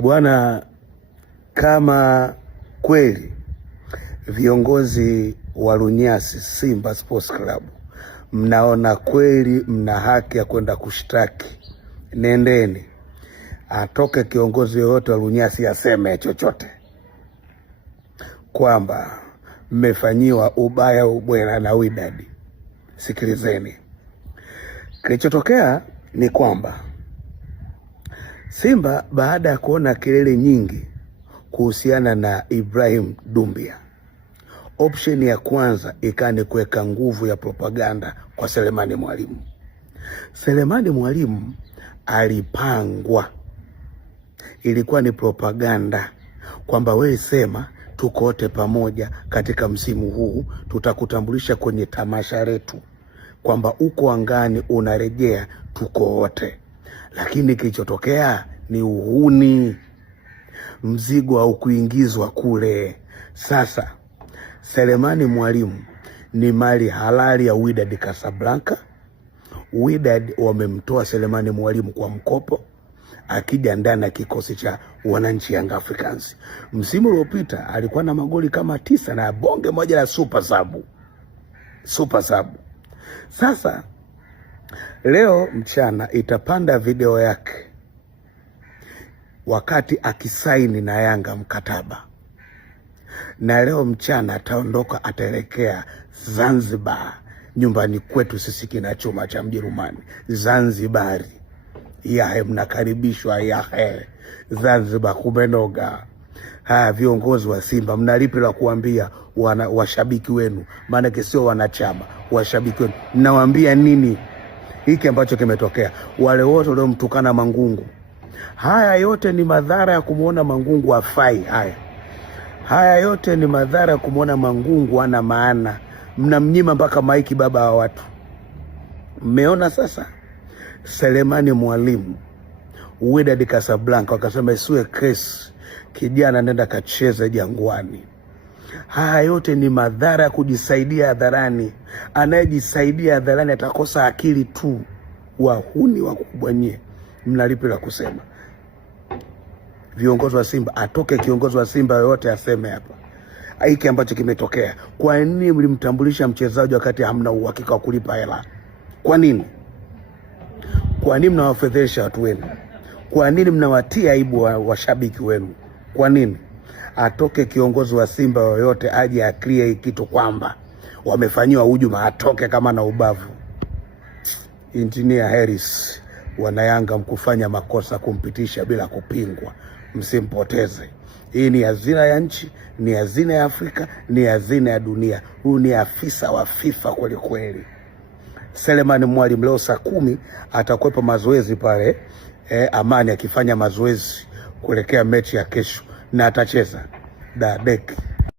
Bwana, kama kweli viongozi wa Lunyasi Simba Sports Club mnaona kweli mna haki ya kwenda kushtaki, nendeni. Atoke kiongozi yoyote wa Lunyasi aseme chochote kwamba mmefanyiwa ubaya ubwela na Wydad. Sikilizeni, kilichotokea ni kwamba Simba baada ya kuona kelele nyingi kuhusiana na Ibrahim Dumbia, option ya kwanza ikani kuweka nguvu ya propaganda kwa Selemani Mwalimu. Selemani Mwalimu alipangwa, ilikuwa ni propaganda kwamba wewe sema tuko wote pamoja katika msimu huu, tutakutambulisha kwenye tamasha letu kwamba uko angani unarejea, tuko wote. Lakini kilichotokea ni uhuni, mzigo au kuingizwa kule. Sasa Selemani Mwalimu ni mali halali ya Wydad Casablanca. Wydad wamemtoa Selemani Mwalimu kwa mkopo, akija ndani ya kikosi cha wananchi Young Africans. Msimu uliopita alikuwa na magoli kama 9 na bonge moja la super sub. Sasa leo mchana itapanda video yake wakati akisaini na Yanga mkataba, na leo mchana ataondoka, ataelekea Zanzibar, nyumbani kwetu sisi kina chuma cha Mjerumani, Zanzibari. Yahe, mnakaribishwa yahe, Zanzibar kumenoga. Viongozi wa Simba mnalipi la kuambia washabiki wenu? Maana sio wanachama, washabiki wenu mnawaambia nini hiki ambacho kimetokea? Wale wote walio mtukana Mangungu, haya yote ni madhara ya kumuona Mangungu afai. Haya yote ni madhara ya kumuona Mangungu ana maana. Mnamnyima mpaka maiki baba wa watu. Mmeona sasa Selemani Mwalimu, Wydad Casablanca wakasema isiwe kesi, kijana nenda kacheze Jangwani. Haya yote ni madhara ya kujisaidia hadharani. Anayejisaidia hadharani atakosa akili tu. Wahuni wakubwa nyie, mnalipi la kusema? Viongozi wa Simba, atoke kiongozi wa Simba yoyote aseme hapa hiki ambacho kimetokea. Kwa nini mlimtambulisha mchezaji wakati hamna uhakika wa kulipa hela? Kwa nini? Kwa nini mnawafedhesha watu wenu? Kwa nini mnawatia aibu washabiki wenu? Kwa nini? Atoke kiongozi wa Simba yoyote aje aklie hiki kitu kwamba wamefanyiwa hujuma, atoke kama na ubavu. Engineer Harris, wanayanga mkufanya makosa kumpitisha bila kupingwa, msimpoteze. Hii ni hazina ya nchi, ni hazina ya Afrika, ni hazina ya dunia. Huyu ni afisa wa FIFA kweli kweli. Selemani Mwalimu leo saa 10 atakuwepo mazoezi pale Amani, akifanya mazoezi kuelekea mechi ya kesho, na atacheza Dadeki.